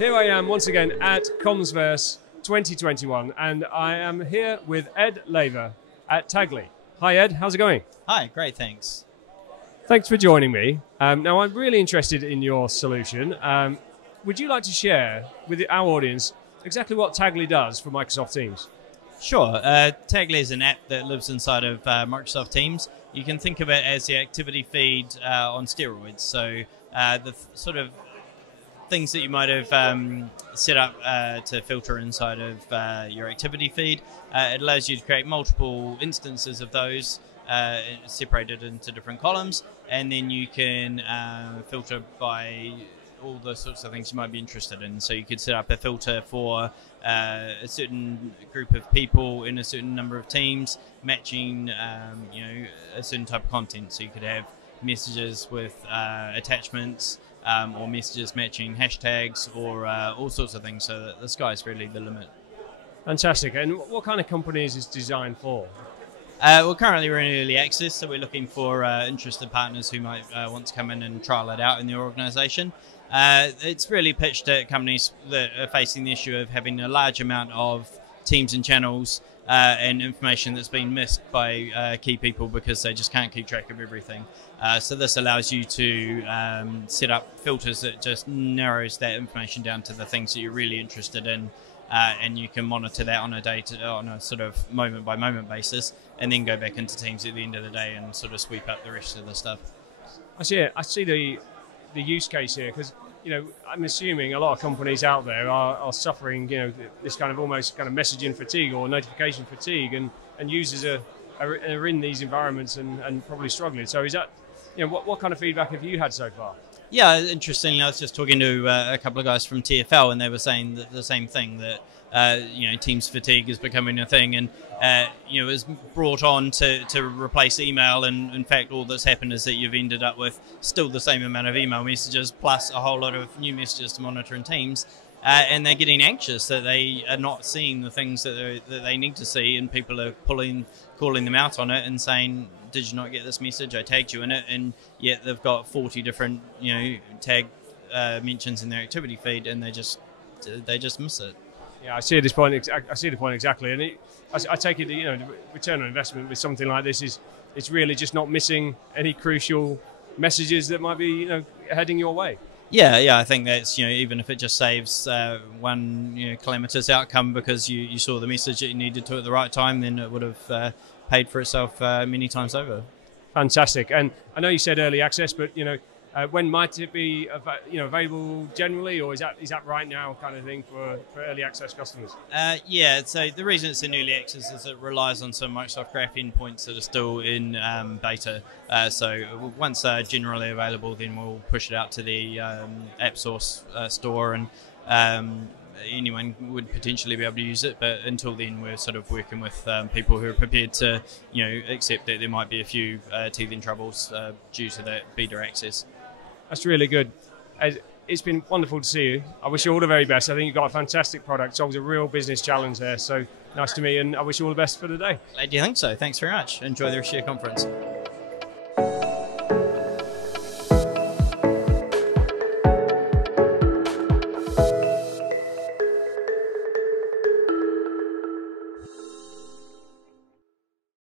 Here I am once again at Commsverse 2021, and I am here with Ed Laver at Tagly. Hi Ed, how's it going? Hi, great, thanks. Thanks for joining me. Now I'm really interested in your solution. Would you like to share with our audience exactly what Tagly does for Microsoft Teams? Sure. Tagly is an app that lives inside of Microsoft Teams. You can think of it as the activity feed on steroids. So the sort of things that you might have set up to filter inside of your activity feed, it allows you to create multiple instances of those separated into different columns, and then you can filter by all the sorts of things you might be interested in. So you could set up a filter for a certain group of people in a certain number of teams, matching a certain type of content. So you could have messages with attachments, or messages matching hashtags, or all sorts of things. So the sky's really the limit. Fantastic. And what kind of companies is designed for? Well, currently we're in early access, so we're looking for interested partners who might want to come in and trial it out in their organisation. It's really pitched at companies that are facing the issue of having a large amount of teams and channels and information that's been missed by key people because they just can't keep track of everything. So this allows you to set up filters that just narrows that information down to the things that you're really interested in, and you can monitor that on a sort of moment by moment basis, and then go back into Teams at the end of the day and sort of sweep up the rest of the stuff. I see the use case here, because I'm assuming a lot of companies out there are suffering this kind of almost kind of messaging fatigue or notification fatigue, and users are in these environments and probably struggling. So is that what kind of feedback have you had so far? Yeah, interestingly, I was just talking to a couple of guys from TfL, and they were saying the same thing, that Teams fatigue is becoming a thing, and it was brought on to replace email, and in fact all that's happened is that you've ended up with still the same amount of email messages plus a whole lot of new messages to monitor in Teams, and they're getting anxious that they are not seeing the things that they need to see, and people are calling them out on it and saying, did you not get this message? I tagged you in it, and yet they've got 40 different tag mentions in their activity feed, and they just miss it. Yeah, I see this point. I see the point exactly, and I take it the return on investment with something like this is it's really just not missing any crucial messages that might be heading your way. Yeah, I think that's even if it just saves one calamitous outcome because you saw the message that you needed to at the right time, then it would have paid for itself many times over. Fantastic. And I know you said early access, but when might it be available generally, or is that right now kind of thing for early access customers? Yeah, so the reason it's in early access is it relies on some Microsoft Graph endpoints that are still in beta. So once they're generally available, then we'll push it out to the App Source store, and anyone would potentially be able to use it. But until then, we're sort of working with people who are prepared to accept that there might be a few teething troubles due to that beta access. That's really good. It's been wonderful to see you. I wish you all the very best. I think you've got a fantastic product. Solves a real business challenge there. So nice to meet you, and I wish you all the best for the day. Glad you think so. Thanks very much. Enjoy the rest of your conference.